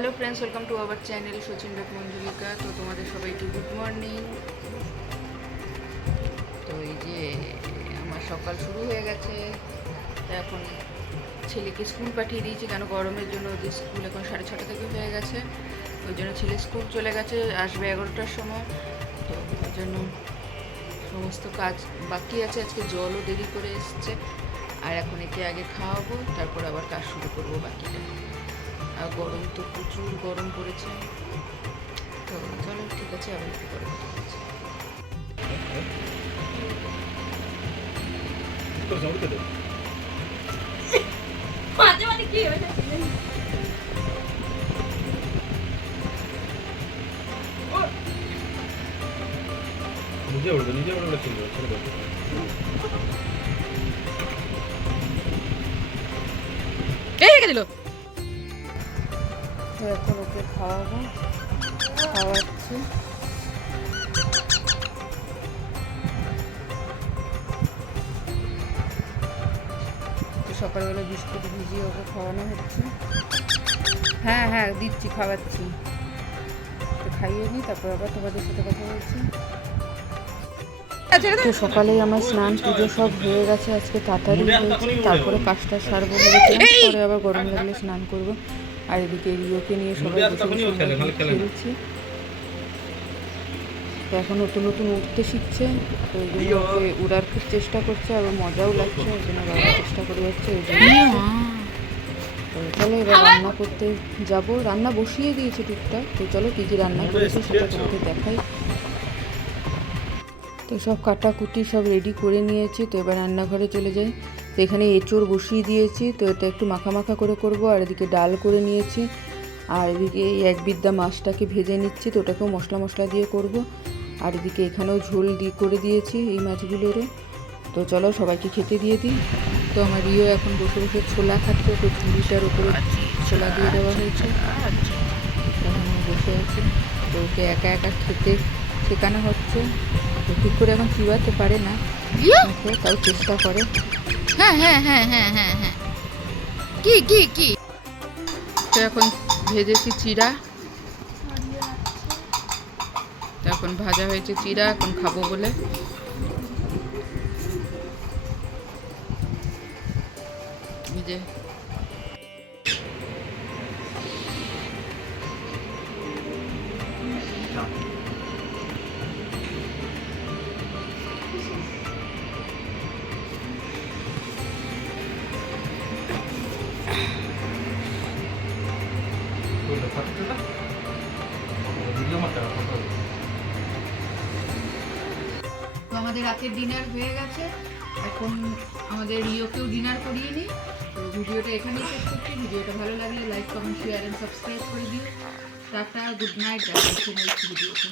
Hello friends, welcome to our channel Sachin dot Manjulika. তো তোমাদের সবাইকে গুড মর্নিং। তো এই যে আমার সকাল শুরু হয়ে গেছে। এখন ছেলেকে স্কুল পাঠিয়ে দিয়েছি, কেন গরমের জন্য ওদের স্কুল এখন 6:30 থেকে হয়ে গেছে। ওই জন্য ছেলে স্কুল চলে গেছে, আসবে 11টার সময়। তো ওই জন্য সমস্ত কাজ বাকি আছে। আজকে জলও দেরি করে এসছে, আর এখন একে আগে খাওয়াবো, তারপর আবার কাজ শুরু করবো বাকিটা। আর গরম তো প্রচুর গরম পড়েছে। তো চলো, ঠিক আছে, আবার একটু পরে কথা বলছি। নিজে উঠবে চিনবে ছেড়ে দেবে। দিল। তো এখন ওকে খাওয়াচ্ছি। তো সকালবেলা বিস্কুট ভিজিয়ে ওকে খাওয়ানো হচ্ছে। হ্যাঁ দিচ্ছি, খাওয়াচ্ছি। তো খাইয়ে নিই, তারপর আবার তোমাদের সাথে কথা বলছি। তো সকালেই আমার স্নান পুজো সব হয়ে গেছে, আজকে তাড়াতাড়ি হয়েছে। তারপরে কাজটা সারবো ভেবেছিলাম, পরে আবার গরম লাগলে স্নান করবো। আর এদিকে রিওকে নিয়ে সবাই খেলছি। তো এখন নতুন নতুন উঠতে শিখছে, তো ওই জন্য ওকে উড়ার খুব চেষ্টা করছে, আর মজাও লাগছে, ওই জন্য বাবার চেষ্টা করে যাচ্ছে। ওই জন্য তো চলো এবার রান্না করতে যাব। রান্না বসিয়ে দিয়েছি টুকটাক। তো চলো কী কী রান্না করেছি সেটা তোমাদের দেখাই। তো সব কাটাকুটি সব রেডি করে নিয়েছি। তো এবার রান্নাঘরে চলে যাই। তো এখানে এঁচোড় বসিয়ে দিয়েছি, তো এটা একটু মাখা মাখা করে করব। আর এদিকে ডাল করে নিয়েছি, আর এদিকে এই এক বিদ্যা মাছটাকে ভেজে নিচ্ছি, তো ওটাকেও মশলা দিয়ে করব। আর এদিকে এখানেও ঝোল করে দিয়েছি এই মাছগুলোরও। তো চলো সবাইকে খেতে দিয়ে দিই। তো আমার রিও এখন বসে বসে ছোলা খাচ্ছে, তো ঝুড়িটার উপরে ছোলা দিয়ে দেওয়া হয়েছে। এখন বসে আছি, তো ওকে একা একা খেতে শেখানো হচ্ছে। তো ঠিক করে এখন চিবাতে পারে না, তাও চেষ্টা করে। হ্যাঁ কি তো এখন ভেজেছি চিড়া। তো এখন ভাজা হয়েছে চিড়া, এখন খাবো বলে। যে তো আমাদের রাতের ডিনার হয়ে গেছে। এখন আমাদের রিওকেও ডিনার করিয়ে নিই। তো ভিডিওটা এখানেই শেষ করছি। ভিডিওটা ভালো লাগলে like, comment, share and subscribe করে দিও। Tata, good night. দেখা হচ্ছে নেক্সট ভিডিওতে।